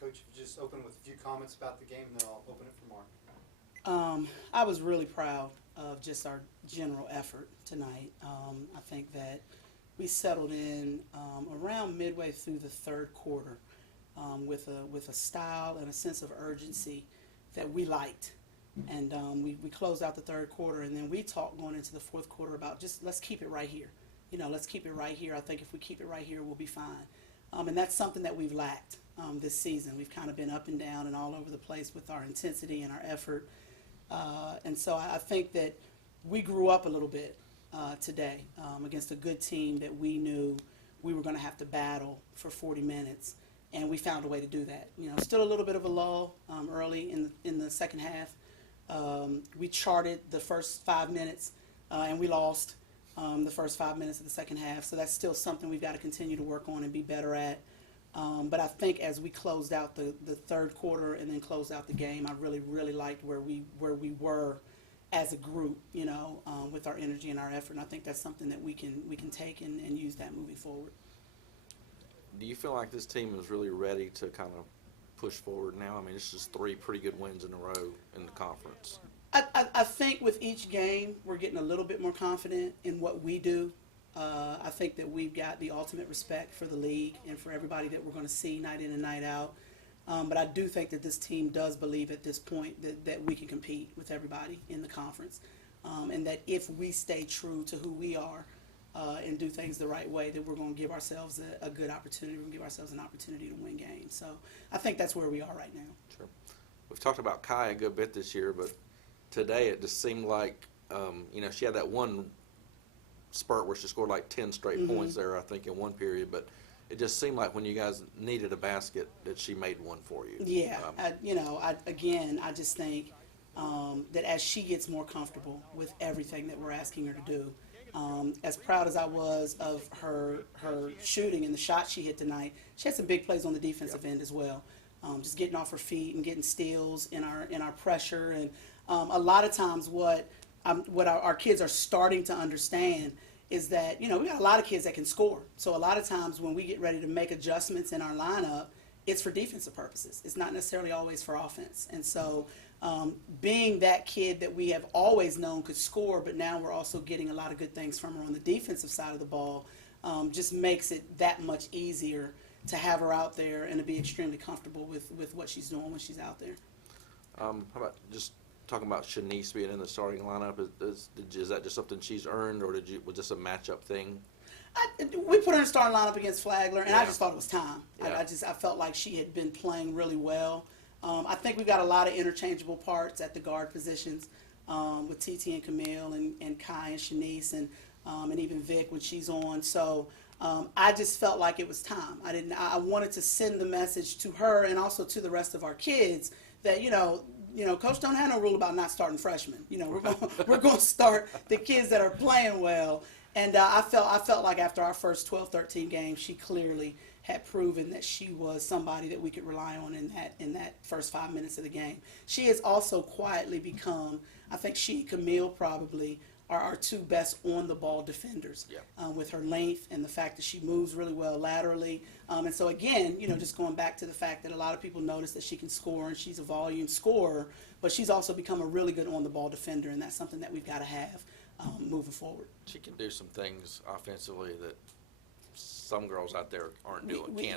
Coach, if you just open with a few comments about the game, and then I'll open it for Mark. I was really proud of just our general effort tonight. I think that we settled in around midway through the third quarter with a style and a sense of urgency that we liked. And we closed out the third quarter, and then we talked going into the fourth quarter about just let's keep it right here. Let's keep it right here. I think if we keep it right here, we'll be fine. And that's something that we've lacked this season. We've kind of been up and down and all over the place with our intensity and our effort. And so I think that we grew up a little bit today against a good team that we knew we were going to have to battle for 40 minutes. And we found a way to do that. Still a little bit of a lull early in the second half. We charted the first 5 minutes, and we lost the first 5 minutes of the second half. So that's still something we've got to continue to work on and be better at. But I think as we closed out the third quarter and then closed out the game, I really, really liked where we were as a group, with our energy and our effort. And I think that's something that we can take and use that moving forward. Do you feel like this team is really ready to kind of push forward now? I mean, it's just 3 pretty good wins in a row in the conference. I think with each game, we're getting a little bit more confident in what we do. I think that we've got the ultimate respect for the league and for everybody that we're going to see night in and night out. But I do think that this team does believe at this point that we can compete with everybody in the conference. And that if we stay true to who we are and do things the right way, that we're going to give ourselves a good opportunity. We're going to give ourselves an opportunity to win games. So I think that's where we are right now. Sure. We've talked about Kai a good bit this year, but today it just seemed like, she had that one spurt where she scored like 10 straight points there, I think, in one period. But it just seemed like when you guys needed a basket that she made one for you. Yeah, I just think that as she gets more comfortable with everything that we're asking her to do, as proud as I was of her shooting and the shot she hit tonight, she had some big plays on the defensive end as well. Just getting off her feet and getting steals in our pressure. And a lot of times what our kids are starting to understand is that, we got a lot of kids that can score. So a lot of times when we get ready to make adjustments in our lineup, it's for defensive purposes. It's not necessarily always for offense. And so being that kid that we have always known could score, but now we're also getting a lot of good things from her on the defensive side of the ball, just makes it that much easier to have her out there and to be extremely comfortable with what she's doing when she's out there. How about just talking about Shanice being in the starting lineup? Is that just something she's earned, or was this a matchup thing? We put her in the starting lineup against Flagler, and I just thought it was time. Yeah. I felt like she had been playing really well. I think we've got a lot of interchangeable parts at the guard positions with TT and Camille and Kai and Shanice and even Vic when she's on. So I just felt like it was time. I wanted to send the message to her and also to the rest of our kids that Coach don't have no rule about not starting freshmen. We're going to start the kids that are playing well. And I felt like after our first 12, 13 games, she clearly had proven that she was somebody that we could rely on in that first 5 minutes of the game. She has also quietly become, I think she and Camille probably are our 2 best on-the-ball defenders with her length and the fact that she moves really well laterally. And so, again, just going back to the fact that a lot of people notice that she can score and she's a volume scorer, but she's also become a really good on-the-ball defender, and that's something that we've got to have moving forward. She can do some things offensively that some girls out there can't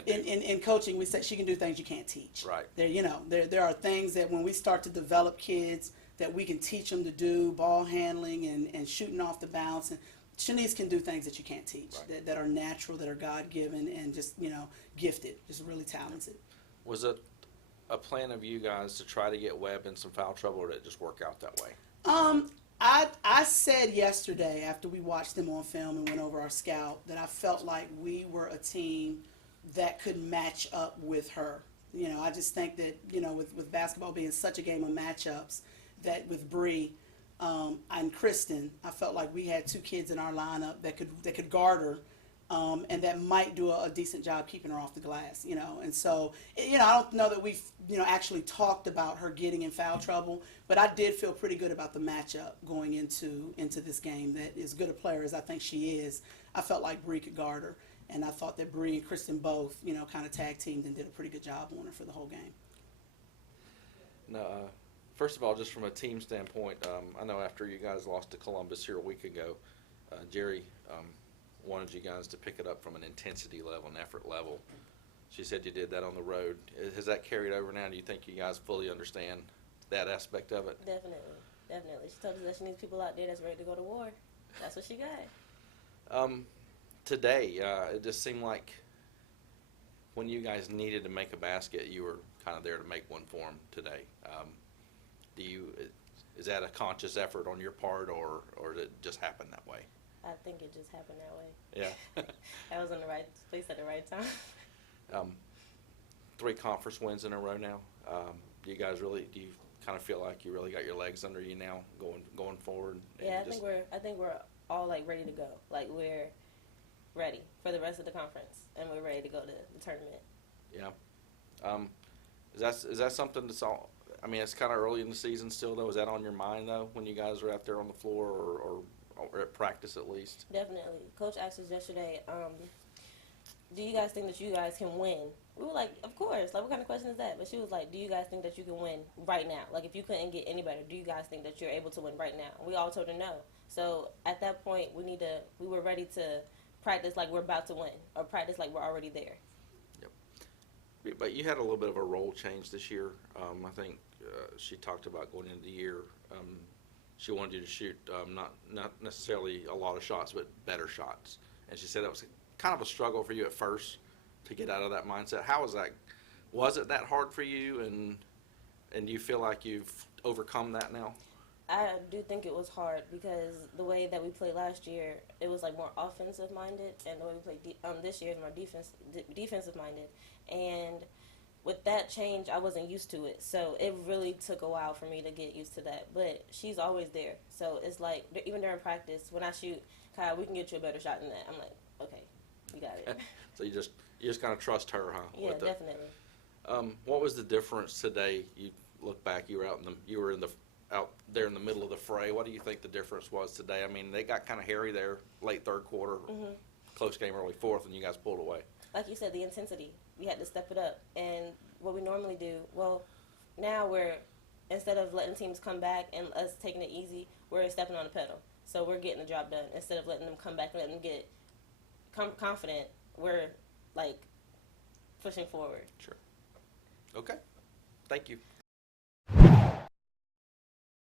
do. In coaching, we say she can do things you can't teach. Right. There are things that when we start to develop kids that we can teach them to do, ball handling and shooting off the bounce. And Shanice can do things that you can't teach, that are natural, that are God-given, and just, gifted, just really talented. Was it a plan of you guys to try to get Webb in some foul trouble, or did it just work out that way? I said yesterday after we watched them on film and went over our scout that I felt like we were a team that could match up with her. I just think that, with basketball being such a game of matchups, that with Bree and Kristen, I felt like we had 2 kids in our lineup that could guard her, and that might do a decent job keeping her off the glass, And so, I don't know that we've, actually talked about her getting in foul trouble, but I did feel pretty good about the matchup going into this game. That as good a player as I think she is, I felt like Bree could guard her. And I thought that Bree and Kristen both, kind of tag teamed and did a pretty good job on her for the whole game. No, first of all, just from a team standpoint, I know after you guys lost to Columbus here a week ago, Jeri wanted you guys to pick it up from an intensity level and effort level. She said you did that on the road. Has that carried over now? Do you think you guys fully understand that aspect of it? Definitely. She told us that she needs people out there that's ready to go to war. That's what she got. Today, it just seemed like when you guys needed to make a basket, you were kind of there to make one for them today. Is that a conscious effort on your part, or did it just happen that way? I think it just happened that way. Yeah. I was in the right place at the right time. 3 conference wins in a row now. Do you kind of feel like you really got your legs under you now going forward? Yeah, I think we're all like ready to go. Like we're ready for the rest of the conference, and we're ready to go to the tournament. Yeah. Is that something that's all? I mean, it's kind of early in the season still, though. Is that on your mind though when you guys are out there on the floor or at practice at least? Definitely. Coach asked us yesterday, do you guys think that you guys can win? We were like, of course. Like, what kind of question is that? But she was like, do you guys think that you can win right now? Like, if you couldn't get any better, do you guys think that you're able to win right now? And we all told her no. So at that point, we were ready to practice like we're about to win, or practice like we're already there. Yep. But you had a little bit of a role change this year. I think she talked about going into the year. She wanted you to shoot not necessarily a lot of shots, but better shots. And she said that was kind of a struggle for you at first to get out of that mindset. How was that? Was it that hard for you? And do you feel like you've overcome that now? I do think it was hard because the way that we played last year, it was like more offensive minded, and the way we played this year is more defensive minded. And with that change, I wasn't used to it, so it really took a while for me to get used to that. But she's always there, so it's like even during practice when I shoot, Kyle, we can get you a better shot than that. I'm like, okay, we got it. So you just kind of trust her, huh? Yeah, definitely. What was the difference today? You look back, you were out there in the middle of the fray. What do you think the difference was today? I mean, they got kind of hairy there late third quarter, close game early fourth, and you guys pulled away. Like you said, the intensity. We had to step it up. And what we normally do, well, now instead of letting teams come back and us taking it easy, we're stepping on the pedal. So we're getting the job done. Instead of letting them come back and letting them get confident, we're, like, pushing forward. Sure. Okay. Thank you.